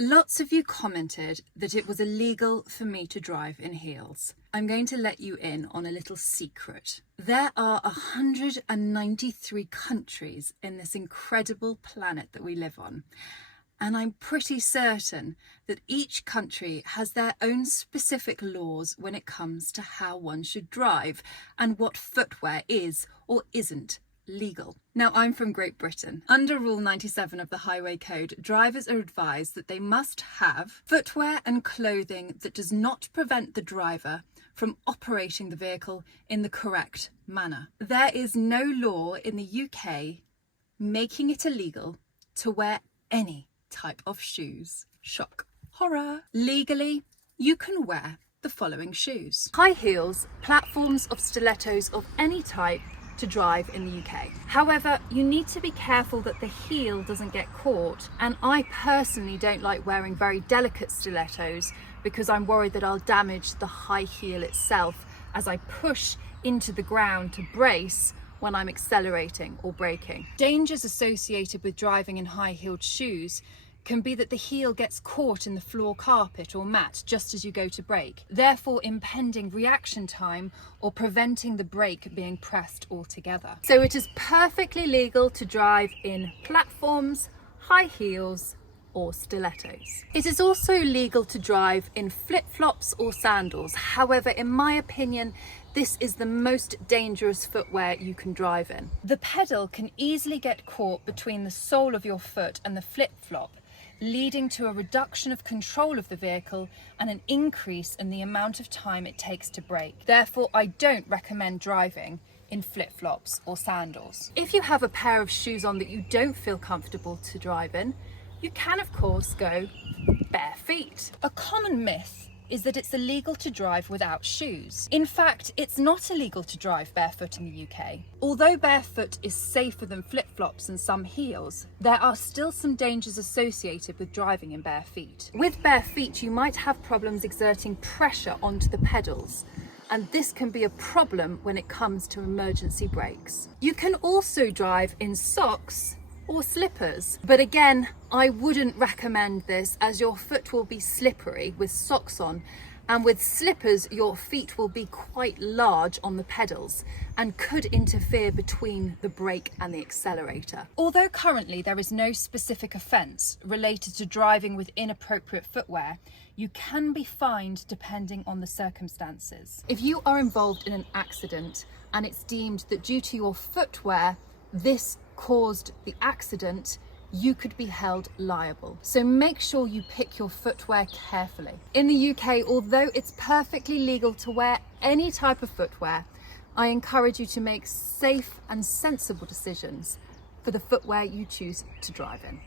Lots of you commented that it was illegal for me to drive in heels. I'm going to let you in on a little secret. There are 193 countries in this incredible planet that we live on. And I'm pretty certain that each country has their own specific laws when it comes to how one should drive and what footwear is or isn't legal. Now, I'm from Great Britain. Under Rule 97 of the Highway Code, drivers are advised that they must have footwear and clothing that does not prevent the driver from operating the vehicle in the correct manner. There is no law in the UK making it illegal to wear any type of shoes. Shock. Horror. Legally, you can wear the following shoes: high heels, platforms of stilettos of any type to drive in the UK. However, you need to be careful that the heel doesn't get caught, and I personally don't like wearing very delicate stilettos because I'm worried that I'll damage the high heel itself as I push into the ground to brace when I'm accelerating or braking. Dangers associated with driving in high-heeled shoes can be that the heel gets caught in the floor carpet or mat just as you go to brake, therefore impending reaction time or preventing the brake being pressed altogether. So it is perfectly legal to drive in platforms, high heels, or stilettos. It is also legal to drive in flip-flops or sandals. However, in my opinion, this is the most dangerous footwear you can drive in. The pedal can easily get caught between the sole of your foot and the flip-flop, leading to a reduction of control of the vehicle and an increase in the amount of time it takes to brake. Therefore, I don't recommend driving in flip-flops or sandals. If you have a pair of shoes on that you don't feel comfortable to drive in, you can of course go bare feet. A common myth is that it's illegal to drive without shoes. In fact, it's not illegal to drive barefoot in the UK. Although barefoot is safer than flip-flops and some heels, there are still some dangers associated with driving in bare feet. With bare feet, you might have problems exerting pressure onto the pedals, and this can be a problem when it comes to emergency brakes. You can also drive in socks or slippers, but again, I wouldn't recommend this as your foot will be slippery with socks on, and with slippers your feet will be quite large on the pedals and could interfere between the brake and the accelerator. Although currently there is no specific offence related to driving with inappropriate footwear, you can be fined depending on the circumstances. If you are involved in an accident and it's deemed that due to your footwear this caused the accident, you could be held liable. So make sure you pick your footwear carefully. In the UK, although it's perfectly legal to wear any type of footwear, I encourage you to make safe and sensible decisions for the footwear you choose to drive in.